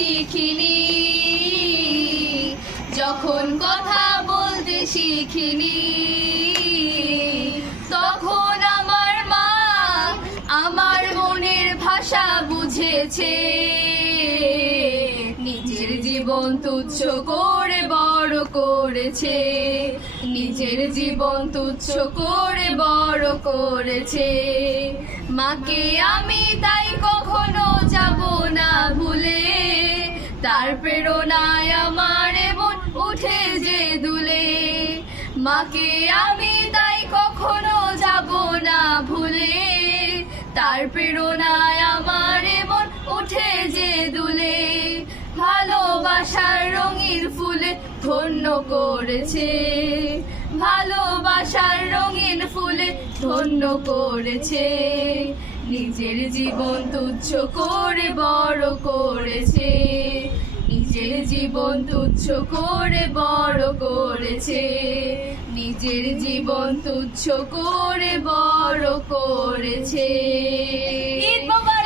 শিখিনি, যখন কথা বলতে শিখিনি, তখন আমার মা আমার মনের ভাষা বুঝেছে। নিজের জীবন তুচ্ছ করে বড় করেছে, নিজের জীবন তুচ্ছ করে বড় করেছে। মাকে আমি তাই কখনো যাব না ভুলে, তার প্রেরণায় আমার মন উঠে যে দুলে। মাকে আমি তাই কখনো যাব না ভুলে, তার প্রেরণায় আমার মন উঠে যে দুলে। ভালোবাসার রঙিন ফুলে ধন্য করেছে, ভালোবাসার রঙিন ফুলে ধন্য করেছে। নিজের জীবন তুচ্ছ করে বড় করেছে, নিজের জীবন তুচ্ছ করে বড় করেছে, নিজের জীবন তুচ্ছ করে বড় করেছে। ঈদ মোবারক।